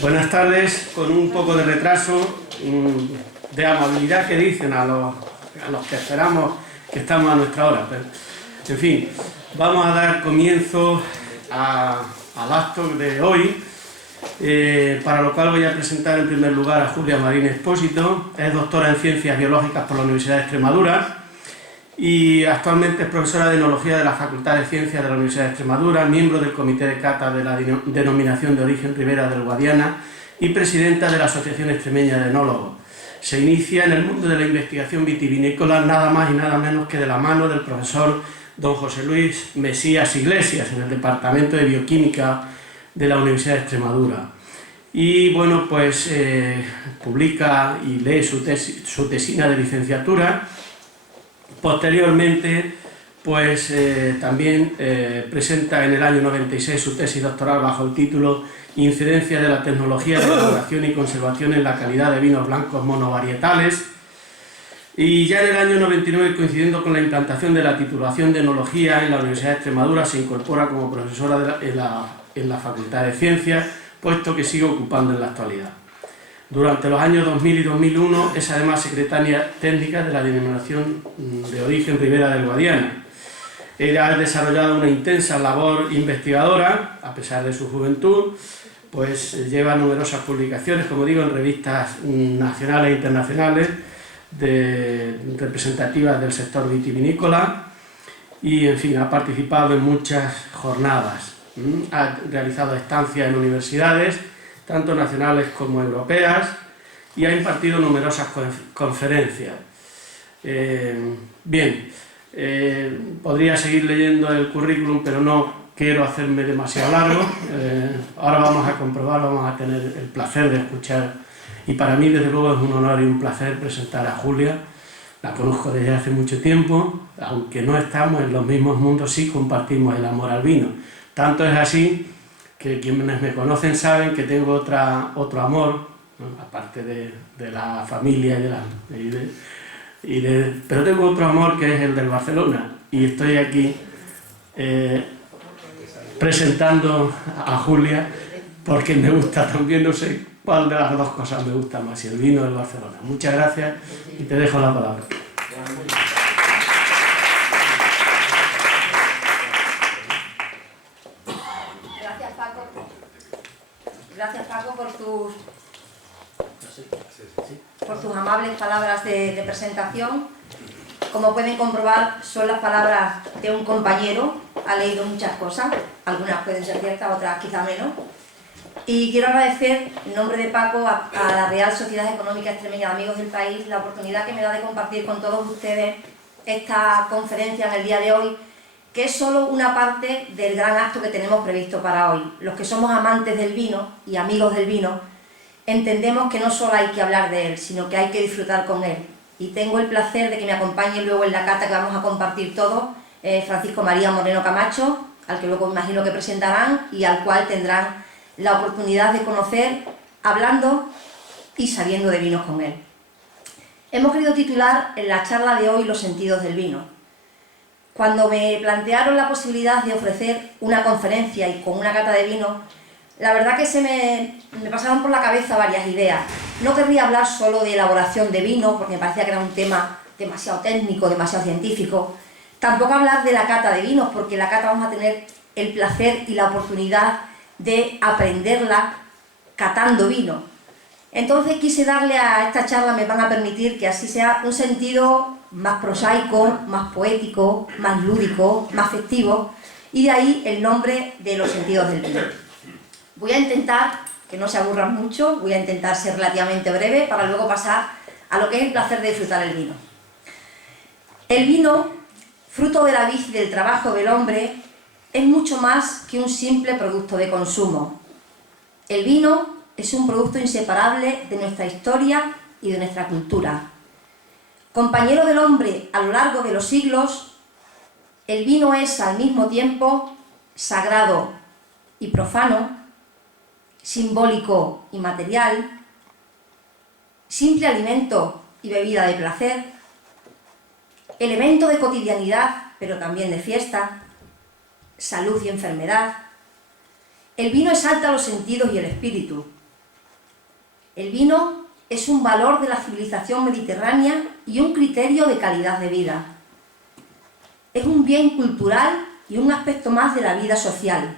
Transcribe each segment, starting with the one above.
Buenas tardes, con un poco de retraso, de amabilidad que dicen a los que esperamos que estamos a nuestra hora. Pero, en fin, vamos a dar comienzo al acto de hoy, para lo cual voy a presentar en primer lugar a Julia Marín Expósito. Es doctora en Ciencias Biológicas por la Universidad de Extremadura y actualmente es profesora de Enología de la Facultad de Ciencias de la Universidad de Extremadura, miembro del Comité de Cata de la Denominación de Origen Ribera del Guadiana y presidenta de la Asociación Extremeña de Enólogos. Se inicia en el mundo de la investigación vitivinícola nada más y nada menos que de la mano del profesor don José Luis Mesías Iglesias en el Departamento de Bioquímica de la Universidad de Extremadura. Y bueno, pues publica y lee su tesina de licenciatura. Posteriormente, pues también presenta en el año 96 su tesis doctoral bajo el título Incidencia de la tecnología de elaboración y conservación en la calidad de vinos blancos monovarietales. Y ya en el año 99, coincidiendo con la implantación de la titulación de Enología en la Universidad de Extremadura, se incorpora como profesora en la Facultad de Ciencias, puesto que sigue ocupando en la actualidad. Durante los años 2000 y 2001 es además secretaria técnica de la Denominación de Origen Ribera del Guadiana. Ella ha desarrollado una intensa labor investigadora, a pesar de su juventud, pues lleva numerosas publicaciones, como digo, en revistas nacionales e internacionales representativas del sector vitivinícola y, en fin, ha participado en muchas jornadas. Ha realizado estancias en universidades, tanto nacionales como europeas, y ha impartido numerosas conferencias. Podría seguir leyendo el currículum, pero no quiero hacerme demasiado largo. Ahora vamos a comprobar, vamos a tener el placer de escuchar, y para mí desde luego es un honor y un placer presentar a Julia. La conozco desde hace mucho tiempo, aunque no estamos en los mismos mundos, sí compartimos el amor al vino. Tanto es así que quienes me conocen saben que tengo otro amor, ¿no? Aparte de la familia pero tengo otro amor que es el del Barcelona, y estoy aquí presentando a Julia porque me gusta también, no sé cuál de las dos cosas me gusta más, si el vino o el Barcelona. Muchas gracias y te dejo la palabra. Gracias, Paco, por tus amables palabras de presentación. Como pueden comprobar, son las palabras de un compañero. Ha leído muchas cosas, algunas pueden ser ciertas, otras quizá menos. Y quiero agradecer, en nombre de Paco, a la Real Sociedad Económica Extremeña de Amigos del País la oportunidad que me da de compartir con todos ustedes esta conferencia en el día de hoy, que es solo una parte del gran acto que tenemos previsto para hoy. Los que somos amantes del vino y amigos del vino, entendemos que no solo hay que hablar de él, sino que hay que disfrutar con él. Y tengo el placer de que me acompañe luego en la cata que vamos a compartir todos, Francisco María Moreno Camacho, al que luego imagino que presentarán y al cual tendrán la oportunidad de conocer hablando y sabiendo de vinos con él. Hemos querido titular en la charla de hoy Los sentidos del vino. Cuando me plantearon la posibilidad de ofrecer una conferencia y con una cata de vino, la verdad que me pasaron por la cabeza varias ideas. No querría hablar solo de elaboración de vino, porque me parecía que era un tema demasiado técnico, demasiado científico. Tampoco hablar de la cata de vinos, porque en la cata vamos a tener el placer y la oportunidad de aprenderla catando vino. Entonces quise darle a esta charla, me van a permitir que así sea un sentido más prosaico, más poético, más lúdico, más festivo, y de ahí el nombre de Los sentidos del vino. Voy a intentar que no se aburran mucho, voy a intentar ser relativamente breve para luego pasar a lo que es el placer de disfrutar el vino. El vino, fruto de la vid y del trabajo del hombre, es mucho más que un simple producto de consumo. El vino es un producto inseparable de nuestra historia y de nuestra cultura. Compañero del hombre a lo largo de los siglos, el vino es al mismo tiempo sagrado y profano, simbólico y material, simple alimento y bebida de placer, elemento de cotidianidad, pero también de fiesta, salud y enfermedad. El vino exalta los sentidos y el espíritu, El vino es un valor de la civilización mediterránea y un criterio de calidad de vida. Es un bien cultural y un aspecto más de la vida social.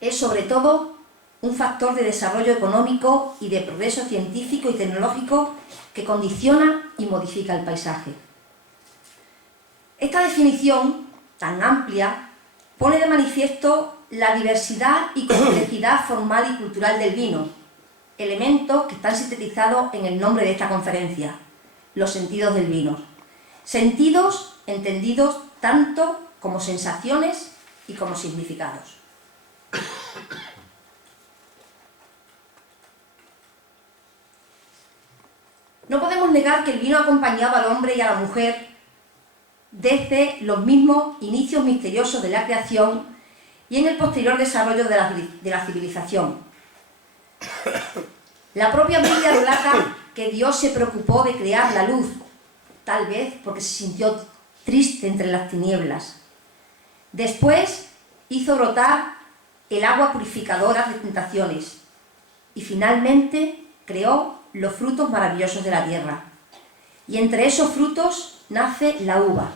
Es sobre todo un factor de desarrollo económico y de progreso científico y tecnológico que condiciona y modifica el paisaje. Esta definición tan amplia pone de manifiesto la diversidad y complejidad formal y cultural del vino, elementos que están sintetizados en el nombre de esta conferencia, los sentidos del vino. Sentidos entendidos tanto como sensaciones y como significados. No podemos negar que el vino ha acompañado al hombre y a la mujer desde los mismos inicios misteriosos de la creación y en el posterior desarrollo de la civilización. La propia Biblia relata que Dios se preocupó de crear la luz, tal vez porque se sintió triste entre las tinieblas. Después hizo brotar el agua purificadora de tentaciones y finalmente creó los frutos maravillosos de la tierra. Y entre esos frutos nace la uva,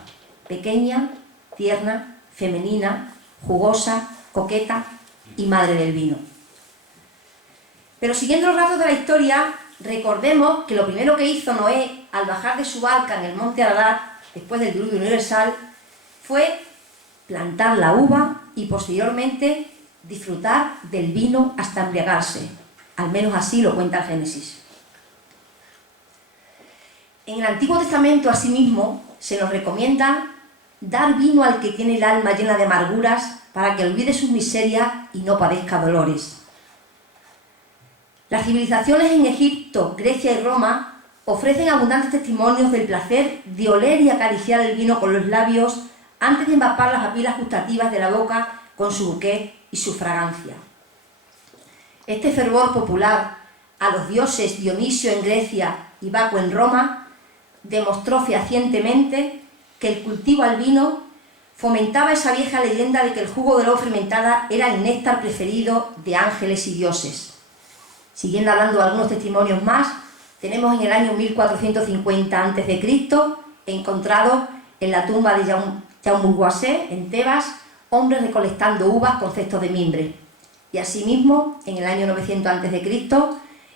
pequeña, tierna, femenina, jugosa, coqueta y madre del vino. Pero siguiendo los datos de la historia, recordemos que lo primero que hizo Noé al bajar de su barca en el monte Ararat, después del diluvio universal, fue plantar la uva y posteriormente disfrutar del vino hasta embriagarse. Al menos así lo cuenta el Génesis. En el Antiguo Testamento, asimismo, se nos recomienda dar vino al que tiene el alma llena de amarguras para que olvide sus miserias y no padezca dolores. Las civilizaciones en Egipto, Grecia y Roma ofrecen abundantes testimonios del placer de oler y acariciar el vino con los labios antes de empapar las papilas gustativas de la boca con su bouquet y su fragancia. Este fervor popular a los dioses Dionisio en Grecia y Baco en Roma demostró fehacientemente que el cultivo al vino fomentaba esa vieja leyenda de que el jugo de la uva fermentada era el néctar preferido de ángeles y dioses. Siguiendo hablando de algunos testimonios más, tenemos en el año 1450 a.C. encontrado en la tumba de Yaumurguasé, en Tebas, hombres recolectando uvas con cestos de mimbre. Y asimismo, en el año 900 a.C.,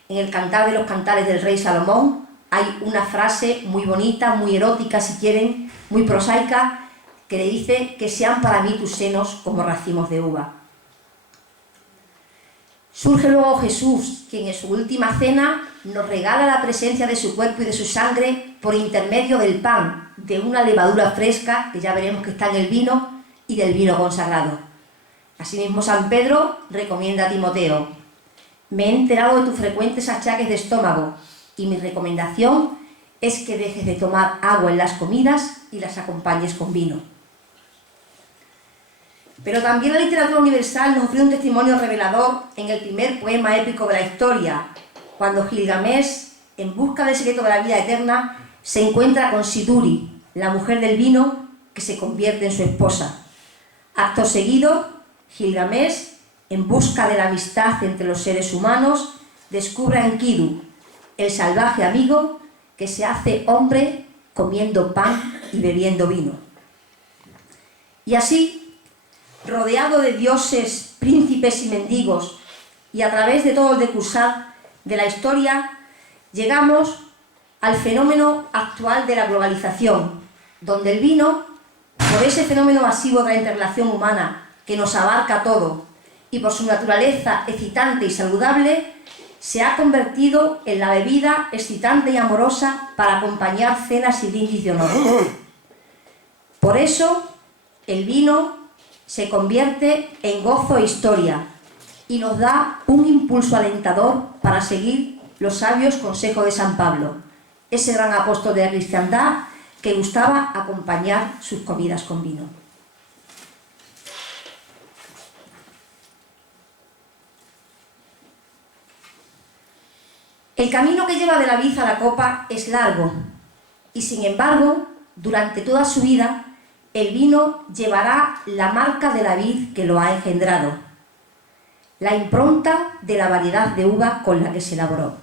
en el Cantar de los Cantares del rey Salomón, hay una frase muy bonita, muy erótica si quieren, muy prosaica, que le dice que sean para mí tus senos como racimos de uva. Surge luego Jesús, quien en su última cena nos regala la presencia de su cuerpo y de su sangre por intermedio del pan, de una levadura fresca, que ya veremos que está en el vino, y del vino consagrado. Asimismo, San Pedro recomienda a Timoteo: me he enterado de tus frecuentes achaques de estómago, y mi recomendación es que dejes de tomar agua en las comidas y las acompañes con vino. Pero también la literatura universal nos ofrece un testimonio revelador en el primer poema épico de la historia, cuando Gilgamesh, en busca del secreto de la vida eterna, se encuentra con Siduri, la mujer del vino, que se convierte en su esposa. Acto seguido, Gilgamesh, en busca de la amistad entre los seres humanos, descubre a Enkidu, el salvaje amigo que se hace hombre comiendo pan y bebiendo vino. Y así, rodeado de dioses, príncipes y mendigos, y a través de todo el decursar de la historia, llegamos al fenómeno actual de la globalización, donde el vino, por ese fenómeno masivo de la interrelación humana que nos abarca todo, y por su naturaleza excitante y saludable, se ha convertido en la bebida excitante y amorosa para acompañar cenas y brindis de honor. Por eso, el vino se convierte en gozo e historia y nos da un impulso alentador para seguir los sabios consejos de San Pablo, ese gran apóstol de la cristiandad que gustaba acompañar sus comidas con vino. El camino que lleva de la vid a la copa es largo y, sin embargo, durante toda su vida, el vino llevará la marca de la vid que lo ha engendrado. la impronta de la variedad de uva con la que se elaboró.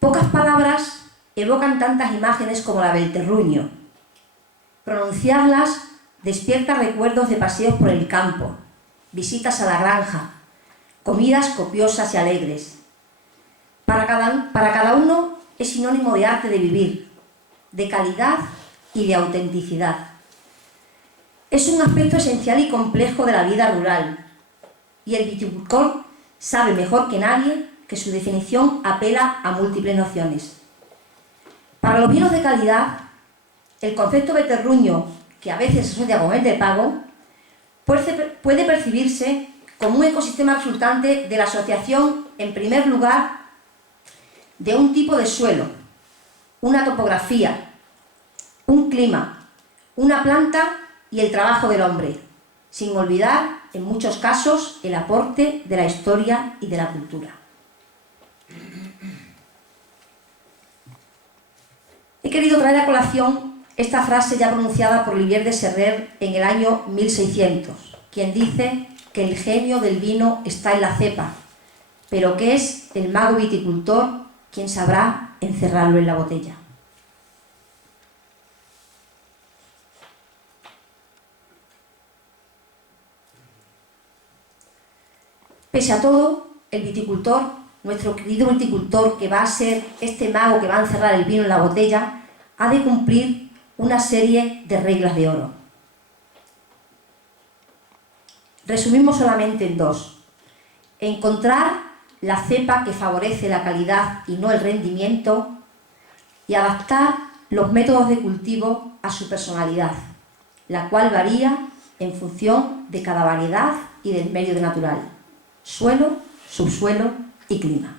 Pocas palabras evocan tantas imágenes como la del terruño. Pronunciarlas despierta recuerdos de paseos por el campo, visitas a la granja, comidas copiosas y alegres. Para cada uno es sinónimo de arte de vivir, de calidad y de autenticidad. Es un aspecto esencial y complejo de la vida rural, y el viticultor sabe mejor que nadie que su definición apela a múltiples nociones. Para los vinos de calidad, el concepto de terruño, que a veces se asocia con el de pago, puede percibirse como un ecosistema resultante de la asociación, en primer lugar, de un tipo de suelo, una topografía, un clima, una planta y el trabajo del hombre, sin olvidar, en muchos casos, el aporte de la historia y de la cultura. He querido traer a colación esta frase ya pronunciada por Olivier de Serrer en el año 1600, quien dice que el genio del vino está en la cepa, pero que es el mago viticultor quien sabrá encerrarlo en la botella. Pese a todo, el viticultor, nuestro querido viticultor, que va a ser este mago que va a encerrar el vino en la botella, ha de cumplir una serie de reglas de oro. Resumimos solamente en dos. Encontrar la cepa que favorece la calidad y no el rendimiento, y adaptar los métodos de cultivo a su personalidad, la cual varía en función de cada variedad y del medio natural, suelo, subsuelo y clima.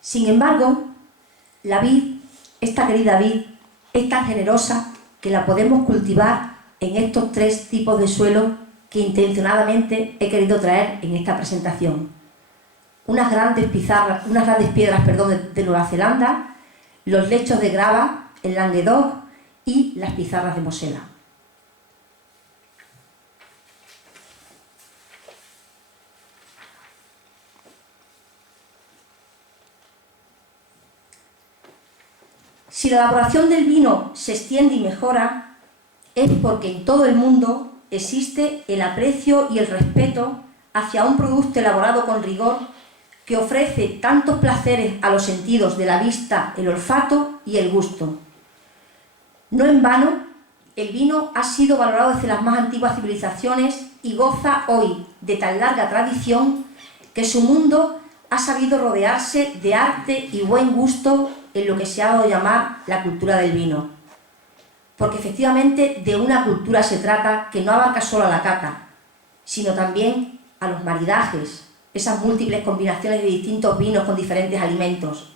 Sin embargo, la vid, esta querida vid, es tan generosa que la podemos cultivar en estos tres tipos de suelo que intencionadamente he querido traer en esta presentación. Unas grandes piedras de Nueva Zelanda, los lechos de grava, el Languedoc y las pizarras de Mosela. Si la elaboración del vino se extiende y mejora, es porque en todo el mundo existe el aprecio y el respeto hacia un producto elaborado con rigor que ofrece tantos placeres a los sentidos de la vista, el olfato y el gusto. No en vano, el vino ha sido valorado desde las más antiguas civilizaciones y goza hoy de tan larga tradición que su mundo ha sabido rodearse de arte y buen gusto en lo que se ha dado a llamar la cultura del vino. Porque efectivamente de una cultura se trata que no abarca solo a la cata, sino también a los maridajes, esas múltiples combinaciones de distintos vinos con diferentes alimentos,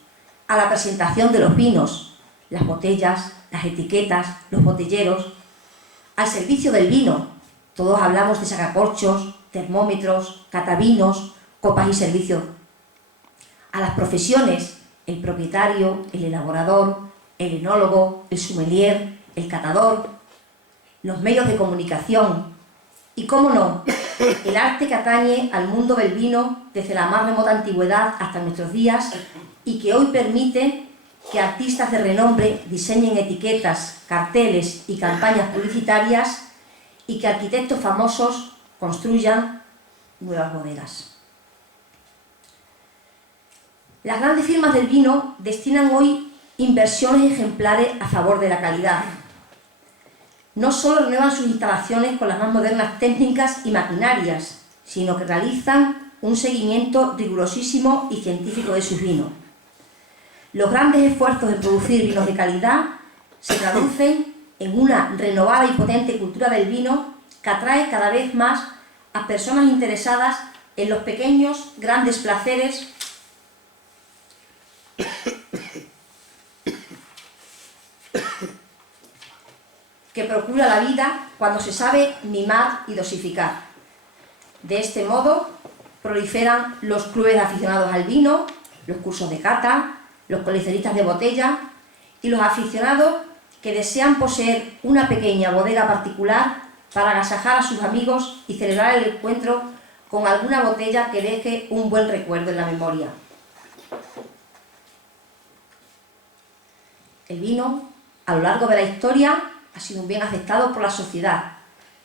a la presentación de los vinos, las botellas, las etiquetas, los botelleros, al servicio del vino. Todos hablamos de sacacorchos, termómetros, catavinos, copas y servicios. A las profesiones, el propietario, el elaborador, el enólogo, el sommelier, el catador, los medios de comunicación y, cómo no, el arte que atañe al mundo del vino desde la más remota antigüedad hasta nuestros días y que hoy permite que artistas de renombre diseñen etiquetas, carteles y campañas publicitarias y que arquitectos famosos construyan nuevas bodegas. Las grandes firmas del vino destinan hoy inversiones ejemplares a favor de la calidad. No solo renuevan sus instalaciones con las más modernas técnicas y maquinarias, sino que realizan un seguimiento rigurosísimo y científico de sus vinos. Los grandes esfuerzos en producir vinos de calidad se traducen en una renovada y potente cultura del vino que atrae cada vez más a personas interesadas en los pequeños, grandes placeres que procura la vida cuando se sabe mimar y dosificar. De este modo, proliferan los clubes de aficionados al vino, los cursos de cata, los coleccionistas de botella y los aficionados que desean poseer una pequeña bodega particular para agasajar a sus amigos y celebrar el encuentro con alguna botella que deje un buen recuerdo en la memoria. El vino, a lo largo de la historia, ha sido un bien aceptado por la sociedad.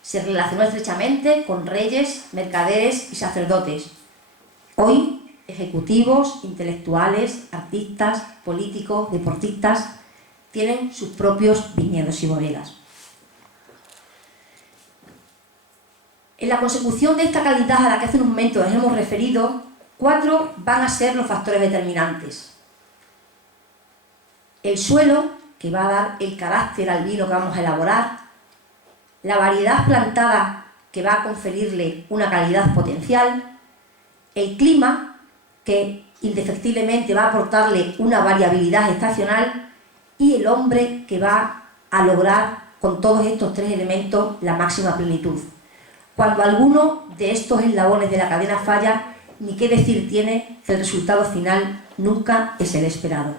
Se relacionó estrechamente con reyes, mercaderes y sacerdotes. Hoy, ejecutivos, intelectuales, artistas, políticos, deportistas, tienen sus propios viñedos y bodegas. En la consecución de esta calidad a la que hace un momento nos hemos referido, 4 van a ser los factores determinantes. El suelo, que va a dar el carácter al vino que vamos a elaborar, la variedad plantada, que va a conferirle una calidad potencial, el clima, que indefectiblemente va a aportarle una variabilidad estacional, y el hombre, que va a lograr con todos estos 3 elementos la máxima plenitud. Cuando alguno de estos eslabones de la cadena falla, ni qué decir tiene que el resultado final nunca es el esperado.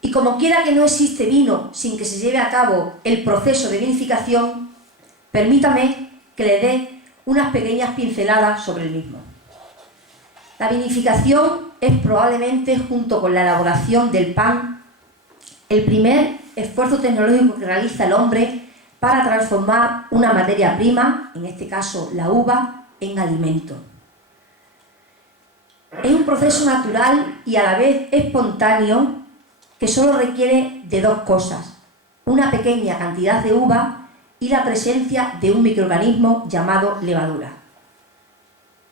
Y como quiera que no existe vino sin que se lleve a cabo el proceso de vinificación, permítame que le dé unas pequeñas pinceladas sobre el mismo. La vinificación es probablemente, junto con la elaboración del pan, el primer esfuerzo tecnológico que realiza el hombre para transformar una materia prima, en este caso la uva, en alimento. Es un proceso natural y a la vez espontáneo que solo requiere de 2 cosas: una pequeña cantidad de uva y la presencia de un microorganismo llamado levadura.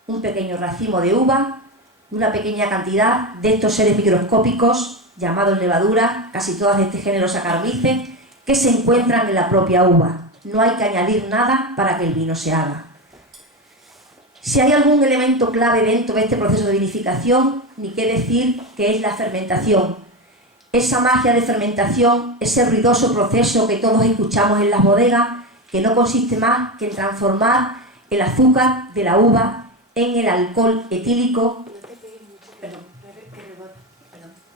Un pequeño racimo de uva y una pequeña cantidad de estos seres microscópicos llamados levadura, casi todas de este género Saccharomyces, que se encuentran en la propia uva. No hay que añadir nada para que el vino se haga. Si hay algún elemento clave dentro de este proceso de vinificación, ni qué decir que es la fermentación. Esa magia de fermentación, ese ruidoso proceso que todos escuchamos en las bodegas, que no consiste más que en transformar el azúcar de la uva en el alcohol etílico,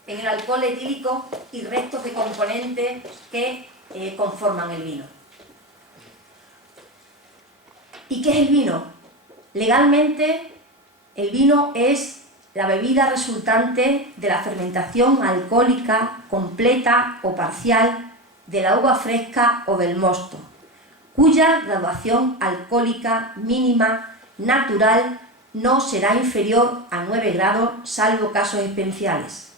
en el alcohol etílico y restos de componentes que conforman el vino. ¿Y qué es el vino? Legalmente, el vino es la bebida resultante de la fermentación alcohólica completa o parcial de la uva fresca o del mosto, cuya graduación alcohólica mínima natural no será inferior a 9 grados, salvo casos especiales.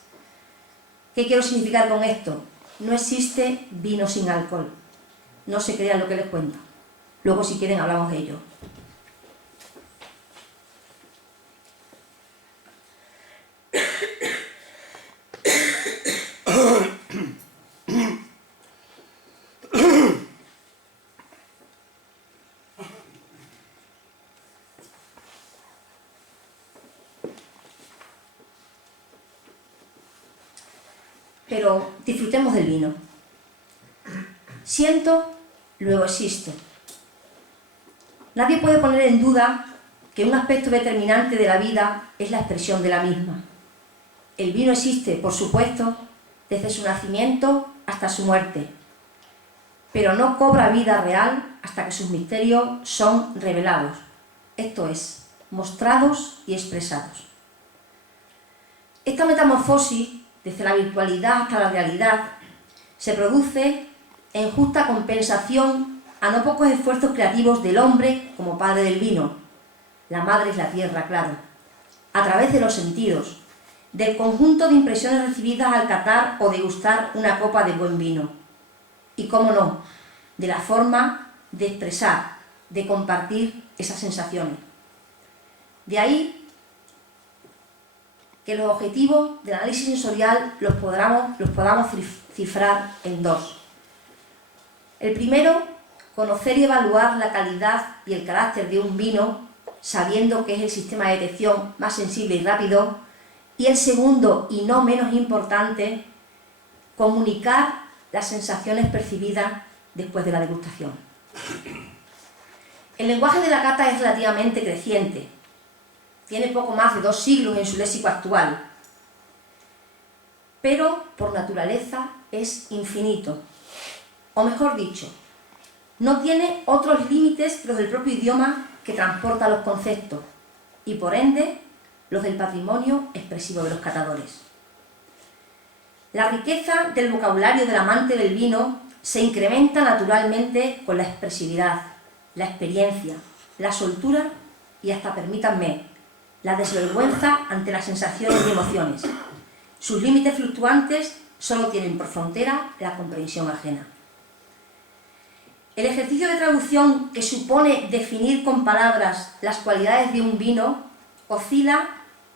¿Qué quiero significar con esto? No existe vino sin alcohol. No se crean lo que les cuento. Luego, si quieren, hablamos de ello. Pero disfrutemos del vino. Siento, luego existo. Nadie puede poner en duda que un aspecto determinante de la vida es la expresión de la misma. El vino existe, por supuesto, desde su nacimiento hasta su muerte, pero no cobra vida real hasta que sus misterios son revelados, esto es, mostrados y expresados. Esta metamorfosis, desde la virtualidad hasta la realidad, se produce en justa compensación a no pocos esfuerzos creativos del hombre como padre del vino. La madre es la tierra, claro. A través de los sentidos, del conjunto de impresiones recibidas al catar o degustar una copa de buen vino. Y cómo no, de la forma de expresar, de compartir esas sensaciones. De ahí que los objetivos del análisis sensorial los podamos cifrar en 2. El primero, conocer y evaluar la calidad y el carácter de un vino, sabiendo que es el sistema de detección más sensible y rápido. Y el segundo, y no menos importante, comunicar las sensaciones percibidas después de la degustación. El lenguaje de la cata es relativamente creciente. Tiene poco más de 2 siglos en su léxico actual. Pero, por naturaleza, es infinito. O mejor dicho, no tiene otros límites que los del propio idioma que transporta los conceptos y, por ende, los del patrimonio expresivo de los catadores. La riqueza del vocabulario del amante del vino se incrementa naturalmente con la expresividad, la experiencia, la soltura y hasta, permítanme, la desvergüenza ante las sensaciones y emociones. Sus límites fluctuantes solo tienen por frontera la comprensión ajena. El ejercicio de traducción que supone definir con palabras las cualidades de un vino oscila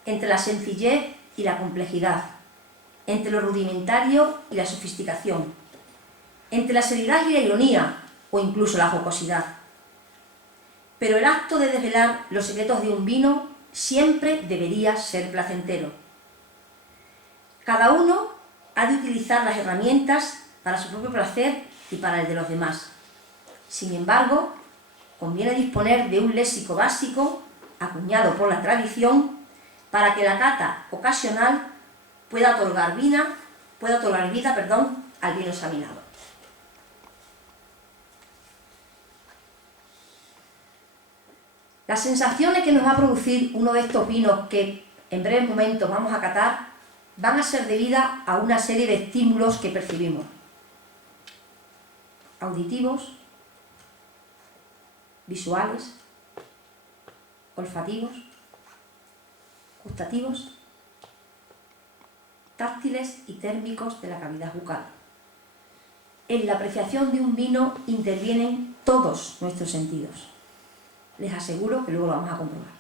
entre la sencillez y la complejidad, entre lo rudimentario y la sofisticación, entre la seriedad y la ironía o incluso la jocosidad. Pero el acto de desvelar los secretos de un vino siempre debería ser placentero. Cada uno ha de utilizar las herramientas para su propio placer y para el de los demás. Sin embargo, conviene disponer de un léxico básico, acuñado por la tradición, para que la cata ocasional pueda otorgar vida, al vino examinado. Las sensaciones que nos va a producir uno de estos vinos que en breves momentos vamos a catar van a ser debidas a una serie de estímulos que percibimos: auditivos, visuales, olfativos, gustativos, táctiles y térmicos de la cavidad bucal. En la apreciación de un vino intervienen todos nuestros sentidos. Les aseguro que luego lo vamos a comprobar.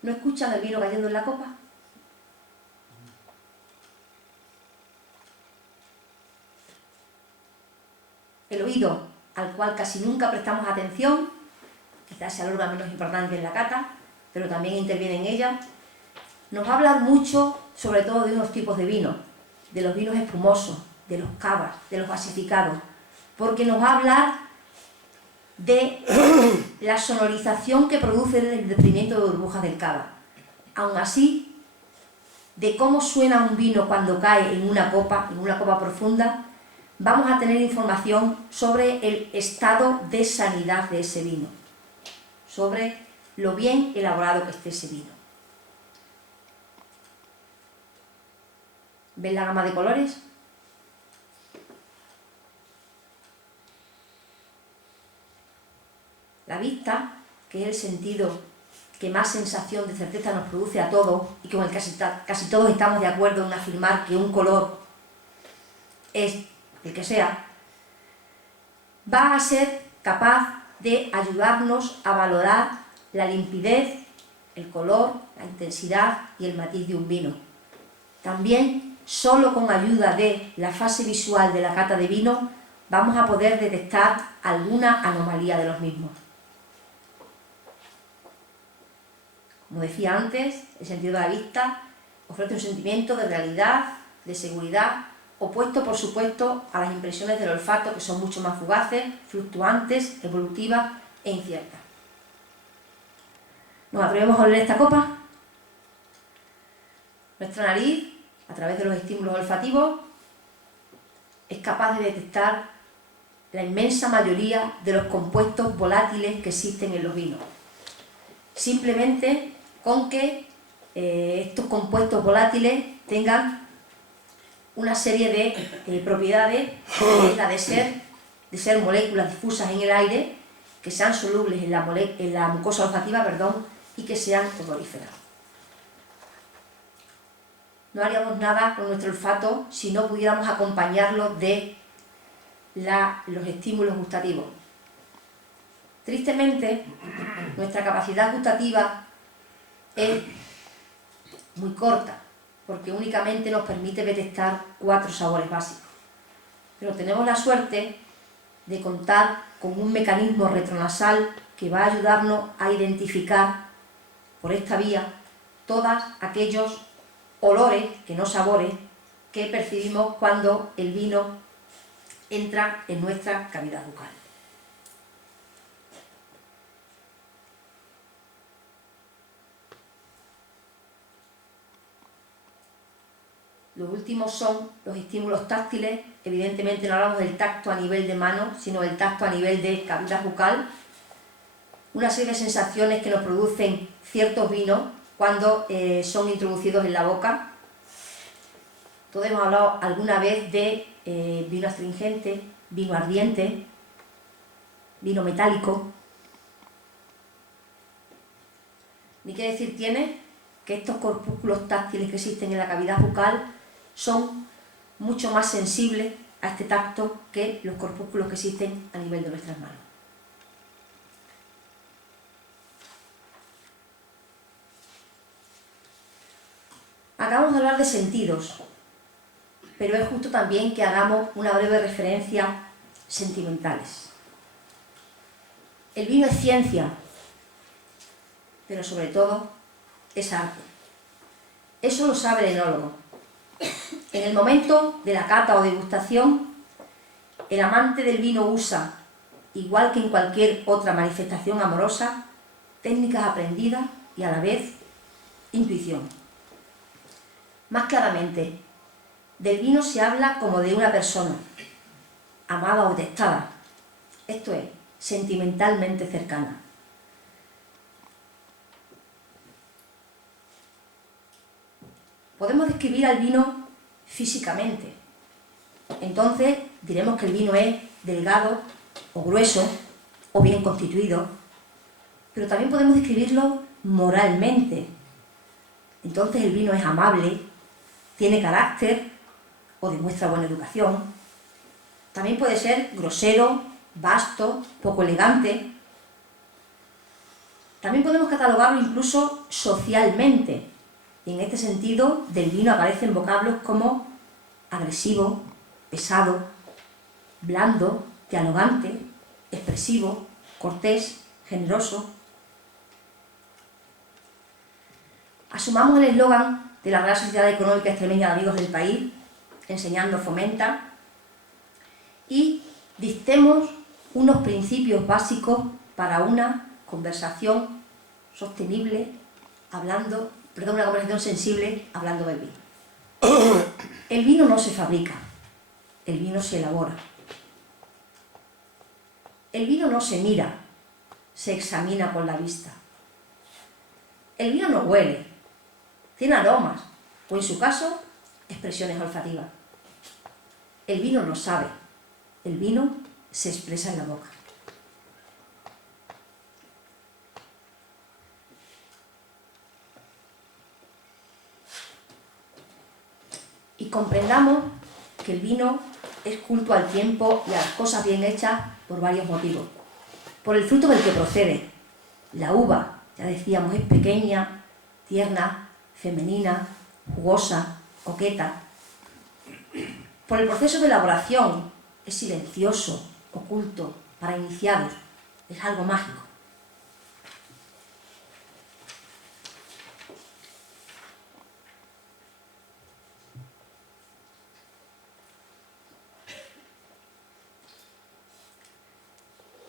¿No escuchan el vino cayendo en la copa? El oído, al cual casi nunca prestamos atención, quizás sea el órgano menos importante en la cata, pero también interviene en ella, nos va a hablar mucho, sobre todo, de unos tipos de vino, de los vinos espumosos, de los cavas, de los gasificados, porque nos va a hablar de la sonorización que produce el desprendimiento de burbujas del cava. Aún así, de cómo suena un vino cuando cae en una copa profunda, vamos a tener información sobre el estado de sanidad de ese vino, sobre lo bien elaborado que esté ese vino. ¿Ven la gama de colores? La vista, que es el sentido que más sensación de certeza nos produce a todos y con el que casi todos estamos de acuerdo en afirmar que un color es el que sea, va a ser capaz de ayudarnos a valorar la limpidez, el color, la intensidad y el matiz de un vino. También, solo con ayuda de la fase visual de la cata de vino, vamos a poder detectar alguna anomalía de los mismos. Como decía antes, el sentido de la vista ofrece un sentimiento de realidad, de seguridad, opuesto, por supuesto, a las impresiones del olfato, que son mucho más fugaces, fluctuantes, evolutivas e inciertas. ¿Nos atrevemos a oler esta copa? Nuestra nariz, a través de los estímulos olfativos, es capaz de detectar la inmensa mayoría de los compuestos volátiles que existen en los vinos. Simplemente con que estos compuestos volátiles tengan una serie de propiedades, que es la de ser moléculas difusas en el aire, que sean solubles en la mucosa olfativa, y que sean odoríferas. No haríamos nada con nuestro olfato si no pudiéramos acompañarlo de los estímulos gustativos. Tristemente, nuestra capacidad gustativa es muy corta, porque únicamente nos permite detectar 4 sabores básicos. Pero tenemos la suerte de contar con un mecanismo retronasal que va a ayudarnos a identificar por esta vía todos aquellos olores, que no sabores, que percibimos cuando el vino entra en nuestra cavidad bucal. Los últimos son los estímulos táctiles. Evidentemente no hablamos del tacto a nivel de mano, sino del tacto a nivel de cavidad bucal. Una serie de sensaciones que nos producen ciertos vinos cuando son introducidos en la boca. Todos hemos hablado alguna vez de vino astringente, vino ardiente, vino metálico. Ni qué decir tiene que estos corpúsculos táctiles que existen en la cavidad bucal son mucho más sensibles a este tacto que los corpúsculos que existen a nivel de nuestras manos. Acabamos de hablar de sentidos, pero es justo también que hagamos una breve referencia a sentimentales. El vino es ciencia, pero sobre todo es arte. Eso lo sabe el enólogo. En el momento de la cata o degustación, el amante del vino usa, igual que en cualquier otra manifestación amorosa, técnicas aprendidas y a la vez intuición. Más claramente, del vino se habla como de una persona, amada o detestada, esto es, sentimentalmente cercana. Podemos describir al vino físicamente. Entonces diremos que el vino es delgado o grueso o bien constituido, pero también podemos describirlo moralmente. Entonces el vino es amable, tiene carácter o demuestra buena educación. También puede ser grosero, vasto, poco elegante. También podemos catalogarlo incluso socialmente. Y en este sentido, del vino aparecen vocablos como agresivo, pesado, blando, dialogante, expresivo, cortés, generoso. Asumamos el eslogan de la Real Sociedad Económica Extremeña de Amigos del País, enseñando fomenta, y dictemos unos principios básicos para una conversación sostenible, una conversación sensible, hablando del vino. El vino no se fabrica, el vino se elabora. El vino no se mira, se examina con la vista. El vino no huele, tiene aromas, o en su caso, expresiones olfativas. El vino no sabe, el vino se expresa en la boca. Y comprendamos que el vino es culto al tiempo y a las cosas bien hechas por varios motivos. Por el fruto del que procede. La uva, ya decíamos, es pequeña, tierna, femenina, jugosa, coqueta. Por el proceso de elaboración, es silencioso, oculto, para iniciados, es algo mágico.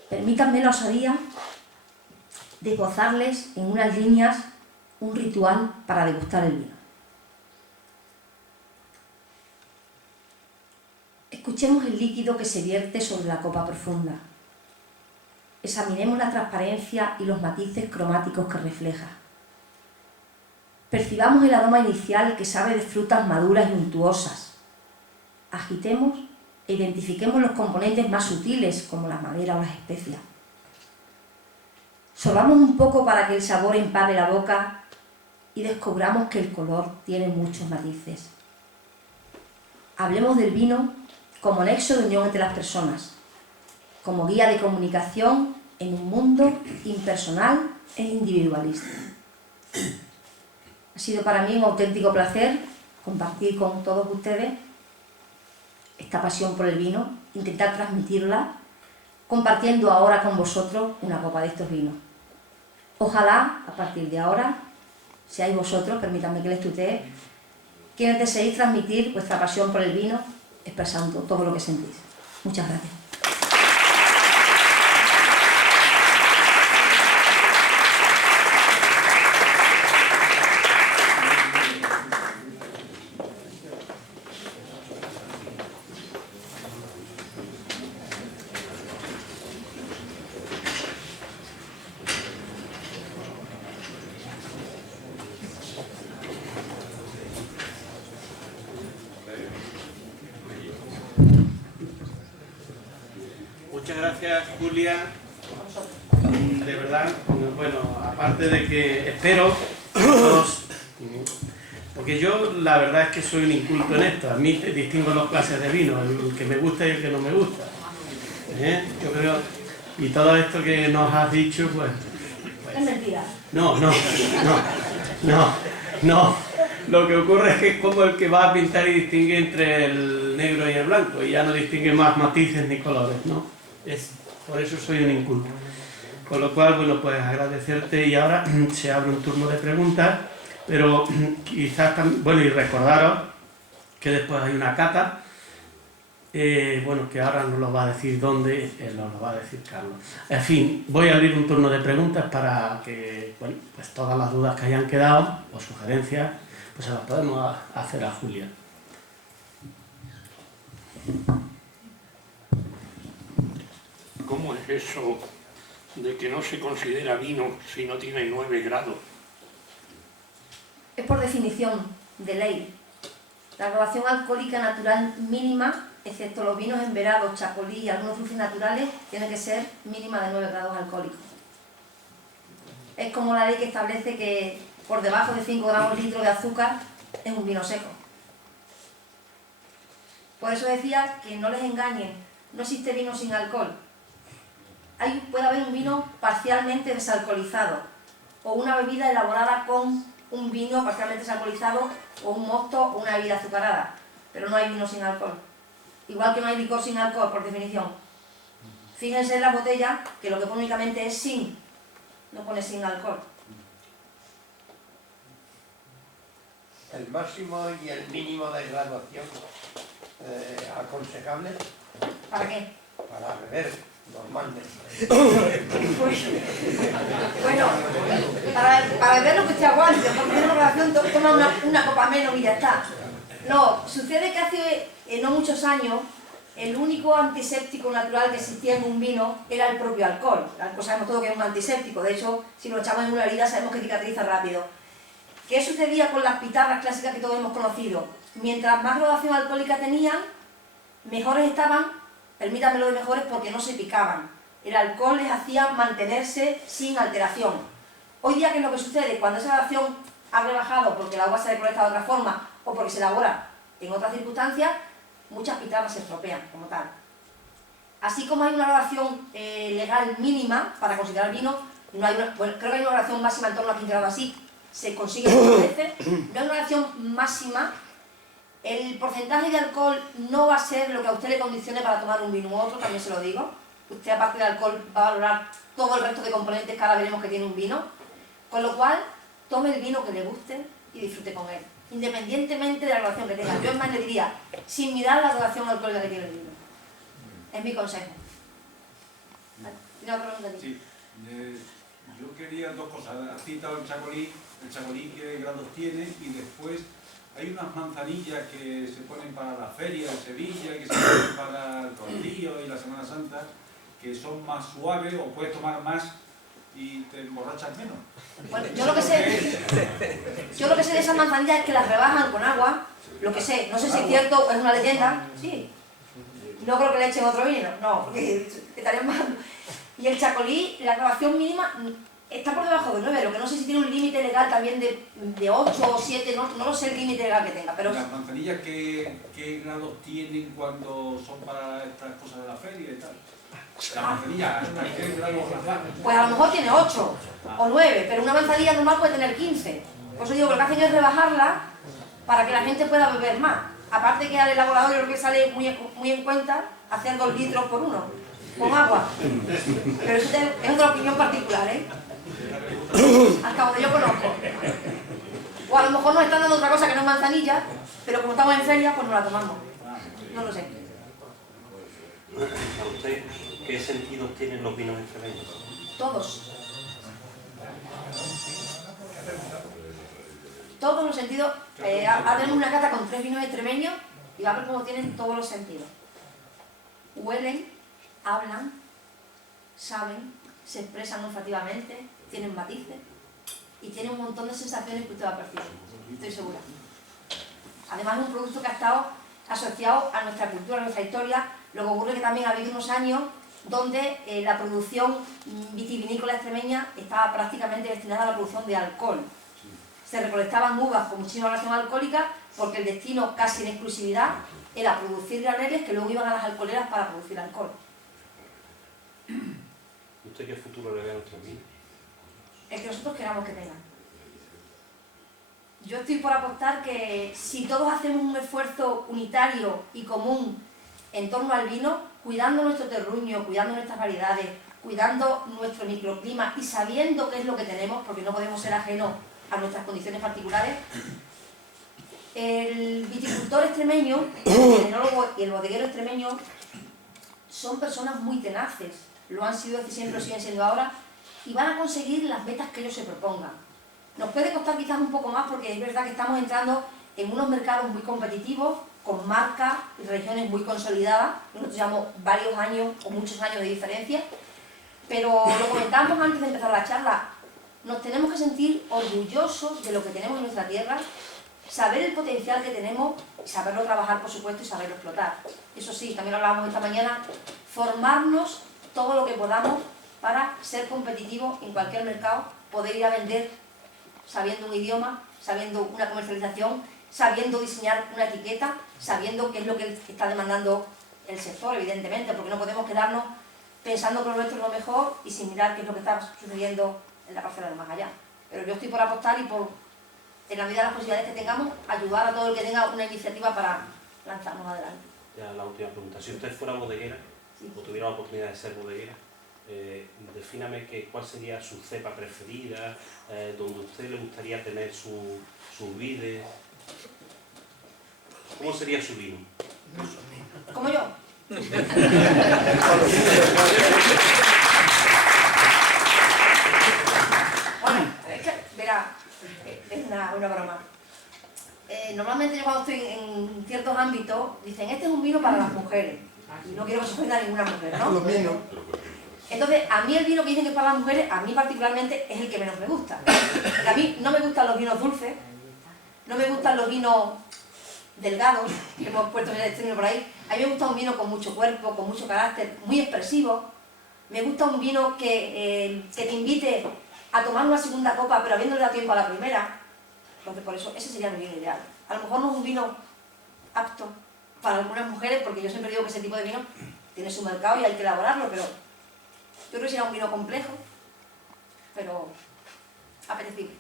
Permítanme la osadía de gozarles en unas líneas un ritual para degustar el vino. Escuchemos el líquido que se vierte sobre la copa profunda. Examinemos la transparencia y los matices cromáticos que refleja. Percibamos el aroma inicial que sabe de frutas maduras y untuosas. Agitemos e identifiquemos los componentes más sutiles, como la madera o las especias. Sorbamos un poco para que el sabor empape la boca y descubramos que el color tiene muchos matices. Hablemos del vino como nexo de unión entre las personas, como guía de comunicación en un mundo impersonal e individualista. Ha sido para mí un auténtico placer compartir con todos ustedes esta pasión por el vino, intentar transmitirla, compartiendo ahora con vosotros una copa de estos vinos. Ojalá, a partir de ahora, seáis vosotros, permítanme que les tutee, quienes deseéis transmitir vuestra pasión por el vino, expresando todo lo que sentís. Muchas gracias. Muchas gracias, Julia. De verdad, bueno, aparte de que espero todos, porque yo la verdad es que soy un inculto en esto, a mí distingo dos clases de vino, el que me gusta y el que no me gusta. Yo creo, y todo esto que nos has dicho, pues Es mentira. no. Lo que ocurre es que es como el que va a pintar y distingue entre el negro y el blanco, y ya no distingue más matices ni colores, ¿no? Por eso soy un inculto. Con lo cual, bueno, pues agradecerte, y ahora se abre un turno de preguntas, pero quizás también, bueno, y recordaros que después hay una cata, bueno, que ahora nos lo va a decir dónde, nos lo va a decir Carlos. En fin, voy a abrir un turno de preguntas para que, bueno, pues todas las dudas que hayan quedado, o sugerencias, pues se las podemos hacer a Julia. ¿Cómo es eso de que no se considera vino si no tiene 9 grados? Es por definición de ley. La graduación alcohólica natural mínima, excepto los vinos enverados, chacolí y algunos dulces naturales, tiene que ser mínima de 9 grados alcohólicos. Es como la ley que establece que por debajo de 5 gramos litro de azúcar es un vino seco. Por eso decía que no les engañen, no existe vino sin alcohol. Puede haber un vino parcialmente desalcoholizado, o una bebida elaborada con un vino parcialmente desalcoholizado, o un mosto o una bebida azucarada, pero no hay vino sin alcohol. Igual que no hay licor sin alcohol, por definición. Fíjense en la botella, que lo que pone únicamente es sin, no pone sin alcohol. El máximo y el mínimo de graduación aconsejable ¿Para qué? para beber normalmente. Bueno, para beber lo que usted aguante, porque tiene una graduación, toma una copa menos y ya está. No, sucede que hace no muchos años el único antiséptico natural que existía en un vino era el propio alcohol. El alcohol sabemos todo que es un antiséptico, de hecho, si lo echamos en una herida sabemos que cicatriza rápido. ¿Qué sucedía con las pitarras clásicas que todos hemos conocido? Mientras más graduación alcohólica tenían, mejores estaban, permítanmelo de mejores, porque no se picaban. El alcohol les hacía mantenerse sin alteración. Hoy día, ¿qué es lo que sucede? Cuando esa graduación ha rebajado porque el agua se recolecta de otra forma o porque se elabora en otras circunstancias, muchas pitarras se estropean como tal. Así como hay una graduación legal mínima para considerar vino, no hay creo que hay una graduación máxima en torno a 15 grados así, se consigue muchas veces, no hay una graduación máxima. El porcentaje de alcohol no va a ser lo que a usted le condicione para tomar un vino u otro, también se lo digo. Usted, aparte del alcohol, va a valorar todo el resto de componentes que ahora veremos que tiene un vino. Con lo cual, tome el vino que le guste y disfrute con él, independientemente de la graduación que tenga. Yo es más le diría, sin mirar la graduación alcohólica que tiene el vino. Es mi consejo. ¿Tiene otra pregunta? Sí, yo quería dos cosas. Has citado el chacolí qué grados tiene, y después hay unas manzanillas que se ponen para la feria de Sevilla, que se ponen para el Rocío y la Semana Santa, que son más suaves o puedes tomar más y te emborrachas menos. Bueno, yo lo que sé de esas manzanillas es que las rebajan con agua, lo que sé, no sé si es cierto o es una leyenda, sí. No creo que le echen otro vino, no, porque estarían mal. Y el chacolí, la graduación mínima está por debajo de 9, lo que no sé si tiene un límite legal también de 8 o 7, no lo sé el límite legal que tenga, pero... ¿Las manzanillas qué grados tienen cuando son para estas cosas de la feria y tal? La manzanilla, ¿hasta qué grados las dan? Pues a lo mejor tiene 8 o 9, pero una manzanilla normal puede tener 15. Por eso digo que lo que hacen es rebajarla para que la gente pueda beber más. Aparte que al elaborador yo creo que sale muy en cuenta hacer 2 litros por uno, con agua. Pero eso es otra opinión particular, ¿eh? Hasta donde yo conozco. O a lo mejor nos están dando otra cosa que no es manzanilla, pero como estamos en feria, pues no la tomamos. No lo sé. Para usted, ¿qué sentidos tienen los vinos extremeños? Todos. Todos los sentidos. Ahora tenemos una cata con 3 vinos extremeños y va a ver cómo tienen todos los sentidos. Huelen, hablan, saben, se expresan olfativamente, tienen matices y tienen un montón de sensaciones que usted va a percibir, estoy segura. Además es un producto que ha estado asociado a nuestra cultura, a nuestra historia. Lo que ocurre es que también ha habido unos años donde la producción vitivinícola extremeña estaba prácticamente destinada a la producción de alcohol. Se recolectaban uvas con muchísima relación alcohólica porque el destino casi en exclusividad era producir graneles que luego iban a las alcoholeras para producir alcohol. ¿Usted qué futuro le ve a nuestros vinos? El que nosotros queramos que tengan. Yo estoy por apostar que si todos hacemos un esfuerzo unitario y común en torno al vino, cuidando nuestro terruño, cuidando nuestras variedades, cuidando nuestro microclima y sabiendo qué es lo que tenemos, porque no podemos ser ajenos a nuestras condiciones particulares, el viticultor extremeño, el enólogo y el bodeguero extremeño son personas muy tenaces, lo han sido desde siempre, lo siguen siendo ahora, y van a conseguir las metas que ellos se propongan. Nos puede costar quizás un poco más porque es verdad que estamos entrando en unos mercados muy competitivos, con marcas y regiones muy consolidadas, nosotros llevamos varios años o muchos años de diferencia, pero lo comentamos antes de empezar la charla, nos tenemos que sentir orgullosos de lo que tenemos en nuestra tierra, saber el potencial que tenemos, saberlo trabajar por supuesto y saberlo explotar. Eso sí, también hablábamos esta mañana, formarnos todo lo que podamos para ser competitivos en cualquier mercado, poder ir a vender sabiendo un idioma, sabiendo una comercialización, sabiendo diseñar una etiqueta, sabiendo qué es lo que está demandando el sector, evidentemente, porque no podemos quedarnos pensando que lo nuestro es lo mejor y sin mirar qué es lo que está sucediendo en la parcela de más allá. Pero yo estoy por apostar y por, en la medida de las posibilidades que tengamos, ayudar a todo el que tenga una iniciativa para lanzarnos adelante. Ya la última pregunta. Si usted fuera bodeguera, Sí. o tuviera la oportunidad de ser bodeguera, defíname cuál sería su cepa preferida, donde a usted le gustaría tener sus vides. ¿Cómo sería su vino? Como yo. Bueno, es que, verá, es una broma. Normalmente yo cuando estoy en ciertos ámbitos, dicen, este es un vino para las mujeres. Y no quiero que se ofenda a ninguna mujer, ¿no? Los vinos. Entonces, a mí el vino que dicen que es para las mujeres, a mí particularmente es el que menos me gusta. Porque a mí no me gustan los vinos dulces, no me gustan los vinos delgados, que hemos puesto en el término por ahí. A mí me gusta un vino con mucho cuerpo, con mucho carácter, muy expresivo. Me gusta un vino que te invite a tomar una segunda copa, pero habiéndole dado tiempo a la primera. Entonces, por eso, ese sería mi vino ideal. A lo mejor no es un vino apto para algunas mujeres, porque yo siempre digo que ese tipo de vino tiene su mercado y hay que elaborarlo, pero yo creo que sería un vino complejo, pero apetecible.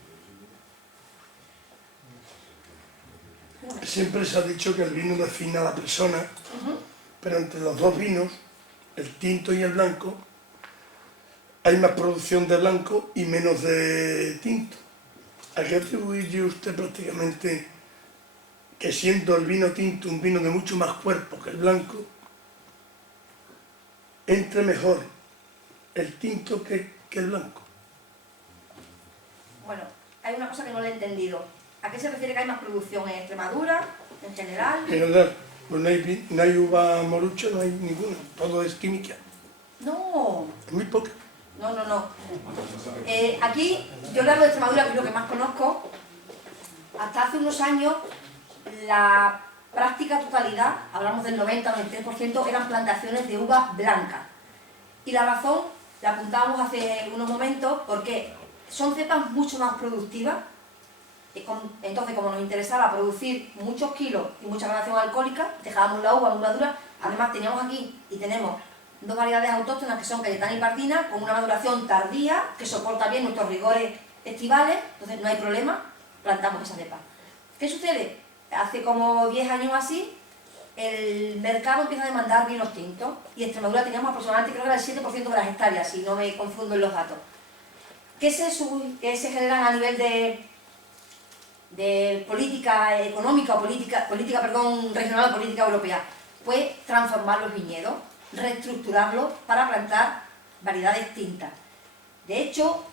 Siempre se ha dicho que el vino define a la persona, pero entre los dos vinos, el tinto y el blanco, hay más producción de blanco y menos de tinto. ¿A qué atribuye usted prácticamente que siendo el vino tinto un vino de mucho más cuerpo que el blanco, entre mejor el tinto que el blanco? Bueno, hay una cosa que no le he entendido. ¿A qué se refiere que hay más producción en Extremadura, en general? En general, pues no hay uva morucha, no hay ninguna, todo es química. No, Es muy poca. no. Aquí, yo le hablo de Extremadura, que es lo que más conozco. Hasta hace unos años, la práctica totalidad, hablamos del 90-93%, eran plantaciones de uvas blancas. Y la razón, la apuntábamos hace unos momentos, porque son cepas mucho más productivas. Entonces, como nos interesaba producir muchos kilos y mucha gradación alcohólica, dejábamos la uva muy madura. Además, teníamos aquí y tenemos dos variedades autóctonas que son Cayetana y Partina, con una maduración tardía que soporta bien nuestros rigores estivales, entonces no hay problema, plantamos esa cepa. ¿Qué sucede? Hace como 10 años así, el mercado empieza a demandar vinos tintos y en Extremadura teníamos aproximadamente, creo que era el 7% de las hectáreas, si no me confundo en los datos. ¿Qué se generan a nivel de política económica o política regional o política europea? Pues transformar los viñedos. reestructurarlo para plantar variedades tintas. De hecho,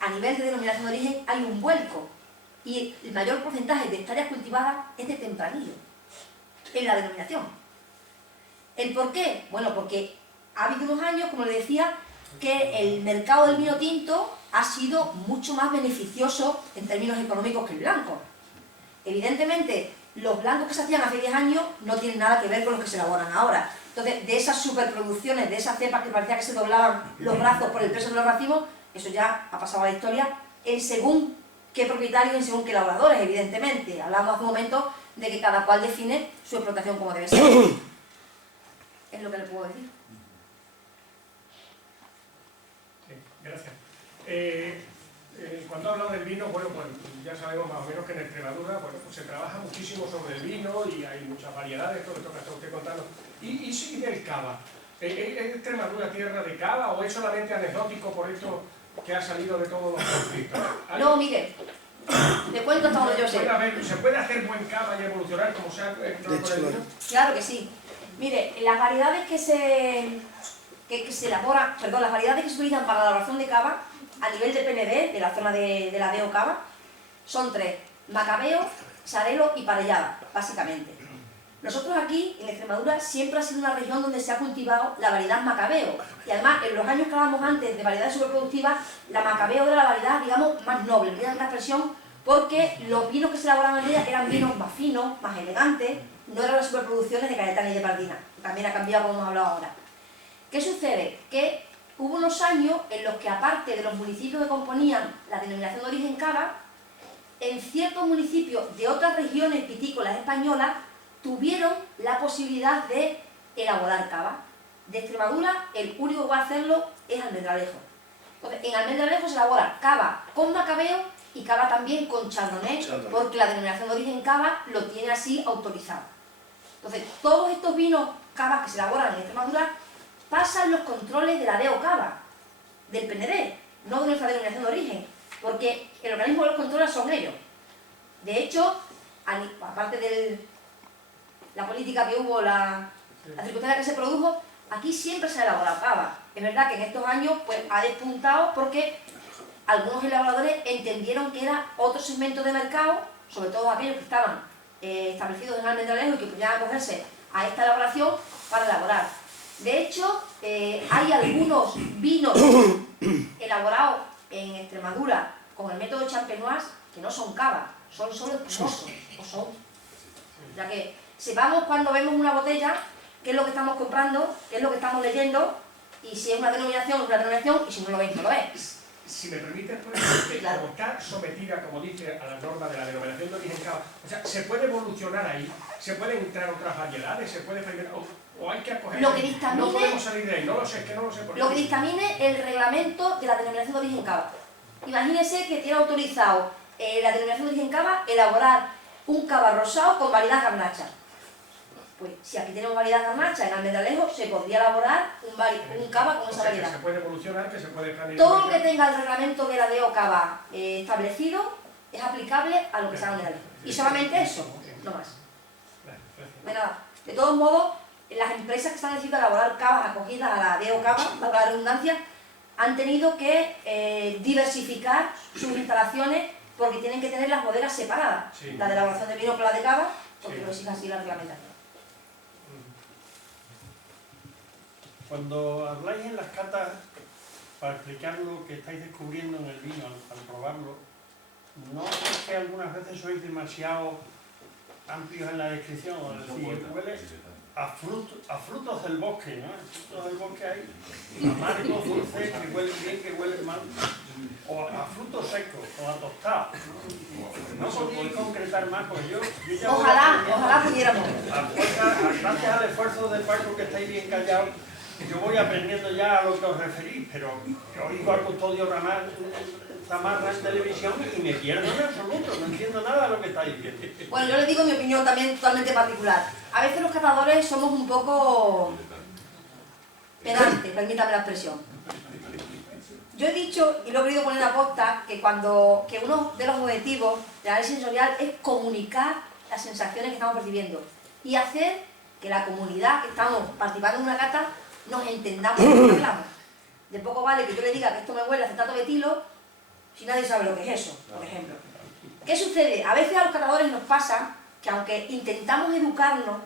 a nivel de denominación de origen hay un vuelco y el mayor porcentaje de hectáreas cultivadas es de tempranillo en la denominación. ¿El por qué? Bueno, porque ha habido unos años, como le decía, que el mercado del vino tinto ha sido mucho más beneficioso en términos económicos que el blanco. Evidentemente, los blancos que se hacían hace 10 años no tienen nada que ver con los que se elaboran ahora. Entonces, de esas superproducciones, de esas cepas que parecía que se doblaban los brazos por el peso de los racimos, eso ya ha pasado a la historia en según qué propietarios, en según qué elaboradores, evidentemente. Hablamos hace un momento de que cada cual define su explotación como debe ser. Es lo que le puedo decir. Sí, gracias. Cuando hablan del vino, bueno, pues ya sabemos más o menos que en Extremadura, bueno, pues se trabaja muchísimo sobre el vino y hay muchas variedades, todo esto que está usted contando. ¿Y del cava? ¿Es Extremadura tierra de cava o es solamente anecdótico por esto que ha salido de todos los conflictos? No, mire, te cuento hasta donde yo sé. ¿Se puede hacer buen cava y evolucionar como se ha hecho con el vino? Claro que sí. Mire, las variedades que se elaboran, perdón, las variedades que se utilizan para la elaboración de cava a nivel de PND, de la zona de la DEO Cava, son 3: Macabeo, Sarelo y Parellada, básicamente. Nosotros aquí, en Extremadura, siempre ha sido una región donde se ha cultivado la variedad Macabeo. Y además, en los años que hablábamos antes de variedades superproductivas, la Macabeo era la variedad, digamos, más noble, me da la expresión, porque los vinos que se elaboraban en ella eran vinos más finos, más elegantes, no eran las superproducciones de Cayetana y de Pardina. También ha cambiado como hemos hablado ahora. ¿Qué sucede? Que hubo unos años en los que, aparte de los municipios que componían la denominación de origen cava, en ciertos municipios de otras regiones vitícolas españolas tuvieron la posibilidad de elaborar cava. De Extremadura, el único que va a hacerlo es Almendralejo. Entonces, en Almendralejo se elabora cava con Macabeo y cava también con Chardonnay, porque la denominación de origen cava lo tiene así autorizado. Entonces, todos estos vinos cavas que se elaboran en Extremadura pasan los controles de la DEO Cava, del PND, no de nuestra denominación de origen, porque el organismo que los controla son ellos. De hecho, aparte de la política que hubo, la circunstancia que se produjo, aquí siempre se ha elaborado cava. Es verdad que en estos años pues, ha despuntado porque algunos elaboradores entendieron que era otro segmento de mercado, sobre todo aquellos que estaban establecidos en Almendralejo y que podían acogerse a esta elaboración para elaborar. De hecho, hay algunos vinos elaborados en Extremadura con el método champenoise que no son cava, son solo espumosos, o son. Ya que sepamos cuando vemos una botella qué es lo que estamos comprando, qué es lo que estamos leyendo, y si es una denominación, es una denominación, y si no lo veis, no lo es. Si me permites, pues, Claro. como está sometida, como dice, a la norma de la denominación de origen cava, o sea, ¿se puede evolucionar ahí? ¿Se pueden entrar otras variedades? ¿Se puede o hay que acoger? Lo que dictamine, no podemos salir de ahí, no lo sé, es que no lo sé. Lo que dictamine el reglamento de la denominación de origen cava. Imagínese que tiene autorizado la denominación de origen cava elaborar un cava rosado con variedad garnacha. Pues si aquí tenemos variedad garnacha en Almendralejo, se podría elaborar un cava con esa variedad. Que se puede evolucionar, que se puede cambiar. Todo lo que tenga el reglamento de la DEO Cava establecido es aplicable a lo que se haga en la ley. Y solamente eso, no más. De nada. De todos modos, las empresas que están decidiendo elaborar cavas acogidas a la DEO Cava, para la redundancia, han tenido que diversificar sus instalaciones porque tienen que tener las bodegas separadas. Sí. La de elaboración de vino con la de cava, porque Sí. lo exige así la reglamentación. Cuando habláis en las catas, para explicar lo que estáis descubriendo en el vino al probarlo, ¿no es que algunas veces sois demasiado amplios en la descripción? O decir, huele a frutos del bosque, ¿no? Frutos del bosque hay amargos, dulces, que huelen bien, que huelen mal, o a frutos secos, o a tostados. No podéis concretar más, porque yo ya voy aprendiendo. Ojalá pudiéramos. Gracias al esfuerzo de Paco, que estáis bien callados, yo voy aprendiendo ya a lo que os referís, pero yo oigo al Custodio Zamarra en televisión y me pierdo en absoluto, no entiendo nada de lo que estáis diciendo. Bueno, yo les digo mi opinión también totalmente particular. A veces los catadores somos un poco pedantes, permítame la expresión. Yo he dicho, y lo he querido poner a posta, que uno de los objetivos de la ley sensorial es comunicar las sensaciones que estamos percibiendo y hacer que la comunidad que estamos participando en una cata nos entendamos lo que hablamos. De poco vale que yo le diga que esto me huele a acetato de etilo si nadie sabe lo que es eso, por ejemplo. ¿Qué sucede? A veces a los catadores nos pasa que aunque intentamos educarnos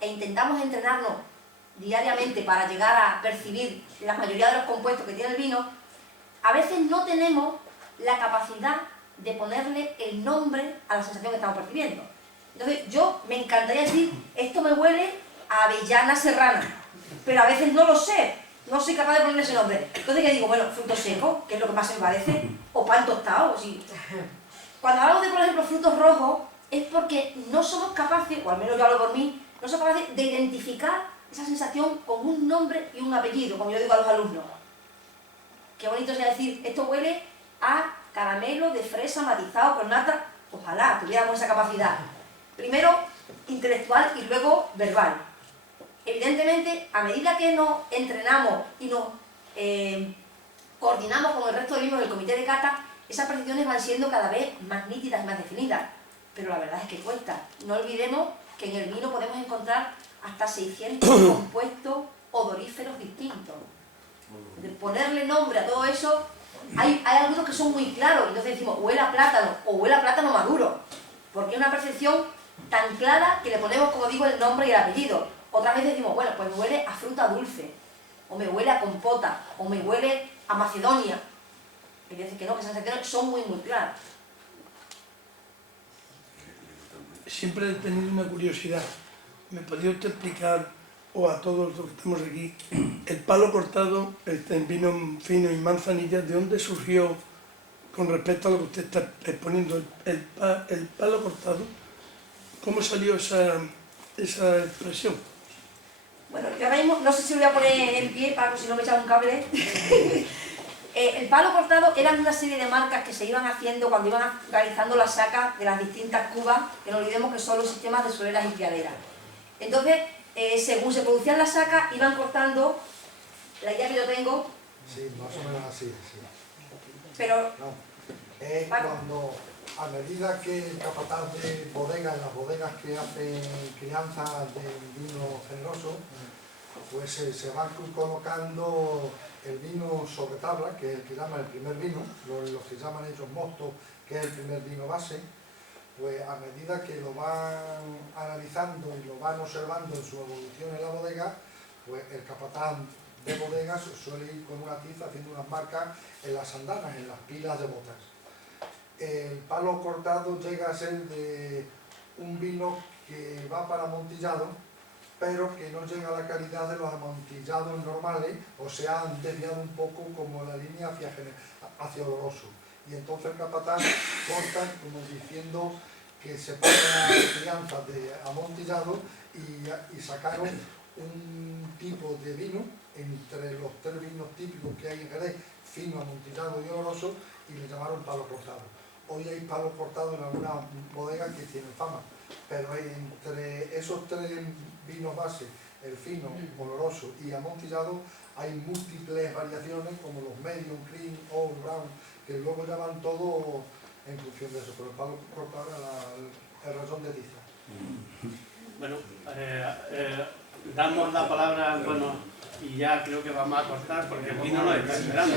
e intentamos entrenarnos diariamente para llegar a percibir la mayoría de los compuestos que tiene el vino, a veces no tenemos la capacidad de ponerle el nombre a la sensación que estamos percibiendo. Entonces yo me encantaría decir, esto me huele a avellana serrana, pero a veces no lo sé, no soy capaz de ponerle ese nombre. Entonces ¿qué digo? Bueno, fruto seco, que es lo que más se me parece, o pan tostado, o sí. Cuando hablamos de, por ejemplo, frutos rojos, es porque no somos capaces, o al menos yo hablo por mí, no somos capaces de identificar esa sensación con un nombre y un apellido, como yo digo a los alumnos. Qué bonito sería decir, esto huele a caramelo de fresa matizado con nata. Ojalá tuviéramos esa capacidad. Primero intelectual y luego verbal. Evidentemente, a medida que nos entrenamos y nos coordinamos con el resto de miembros del comité de cata, esas percepciones van siendo cada vez más nítidas y más definidas. Pero la verdad es que cuesta. No olvidemos que en el vino podemos encontrar hasta 600 compuestos odoríferos distintos. De ponerle nombre a todo eso, hay algunos que son muy claros, entonces decimos huele a plátano o huele a plátano maduro, porque es una percepción tan clara que le ponemos, como digo, el nombre y el apellido. Otras veces decimos, bueno, pues me huele a fruta dulce, o me huele a compota, o me huele a Macedonia. Y dicen que no, que esas sensaciones son muy claras. Siempre he tenido una curiosidad. ¿Me podría usted explicar, o a todos los que estamos aquí, el palo cortado, el vino fino y manzanilla, de dónde surgió con respecto a lo que usted está exponiendo? El palo cortado, ¿cómo salió esa expresión? Bueno, yo ahora mismo no sé si lo voy a poner en pie, para si no me echan un cable. El palo cortado eran una serie de marcas que se iban haciendo cuando iban realizando las sacas de las distintas cubas, que no olvidemos que son los sistemas de soleras y criaderas. Entonces, según se producían las sacas, iban cortando, la idea que yo tengo... Sí, más o menos así, sí. Pero... No, es cuando, a medida que el capataz de bodegas, en las bodegas que hacen crianza de vino generoso, pues se van colocando el vino sobre tabla, que es el que llaman el primer vino, los que llaman ellos mosto, que es el primer vino base. Pues a medida que lo van analizando y lo van observando en su evolución en la bodega, pues el capataz de bodegas suele ir con una tiza haciendo unas marcas en las andanas, en las pilas de botas. El palo cortado llega a ser de un vino que va para amontillado, pero que no llega a la calidad de los amontillados normales, o sea, han desviado un poco como la línea hacia oloroso. Y entonces el capataz corta como diciendo que se ponen las crianzas de amontillado y sacaron un tipo de vino entre los tres vinos típicos que hay en Jerez, fino, amontillado y oloroso, y le llamaron palo cortado. Hoy hay palo cortado en algunas bodegas que tienen fama, pero entre esos tres vinos base, el fino, oloroso y amontillado, hay múltiples variaciones como los medium, cream, old, brown, que luego llaman todo en función de eso, pero el palo cortado era el razón de tiza. Bueno, damos la palabra, bueno, y ya creo que vamos a cortar porque el vino nos está esperando.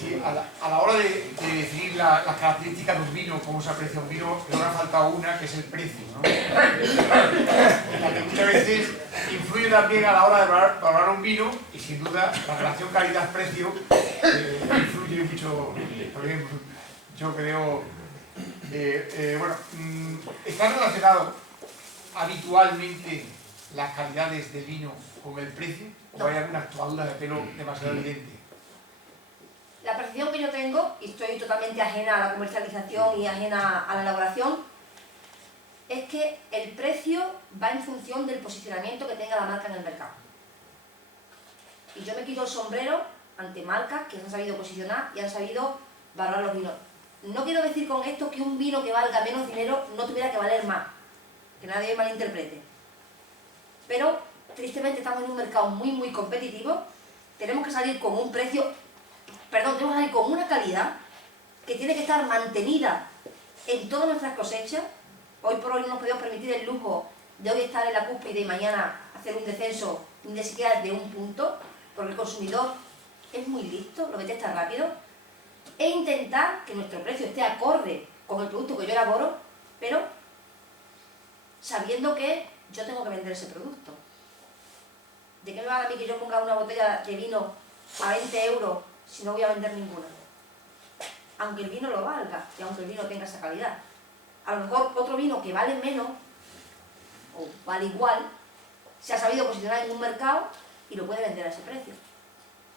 Sí, a la hora de definir las características de un vino, cómo se aprecia un vino, creo que ha faltado una, que es el precio, ¿no? La que muchas veces influye también a la hora de valorar un vino, y sin duda la relación calidad-precio influye mucho. Porque yo creo, bueno, ¿están relacionados habitualmente las calidades del vino con el precio? ¿O hay alguna actuadura de pelo demasiado evidente? La percepción que yo tengo, y estoy totalmente ajena a la comercialización y ajena a la elaboración, es que el precio va en función del posicionamiento que tenga la marca en el mercado. Y yo me quito el sombrero ante marcas que se han sabido posicionar y han sabido valorar los vinos. No quiero decir con esto que un vino que valga menos dinero no tuviera que valer más, que nadie me malinterprete. Pero, tristemente, estamos en un mercado muy competitivo, tenemos que salir con un precio... tenemos que salir con una calidad que tiene que estar mantenida en todas nuestras cosechas. Hoy por hoy no nos podemos permitir el lujo de hoy estar en la cúspide y mañana hacer un descenso ni siquiera de un punto, porque el consumidor es muy listo, lo detecta rápido, e intentar que nuestro precio esté acorde con el producto que yo elaboro, pero sabiendo que yo tengo que vender ese producto. ¿De qué me vale a mí que yo ponga una botella de vino a 20 euros si no voy a vender ninguna? Aunque el vino lo valga y aunque el vino tenga esa calidad. A lo mejor otro vino que vale menos, o vale igual, se ha sabido posicionar en un mercado y lo puede vender a ese precio.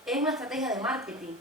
Es una estrategia de marketing.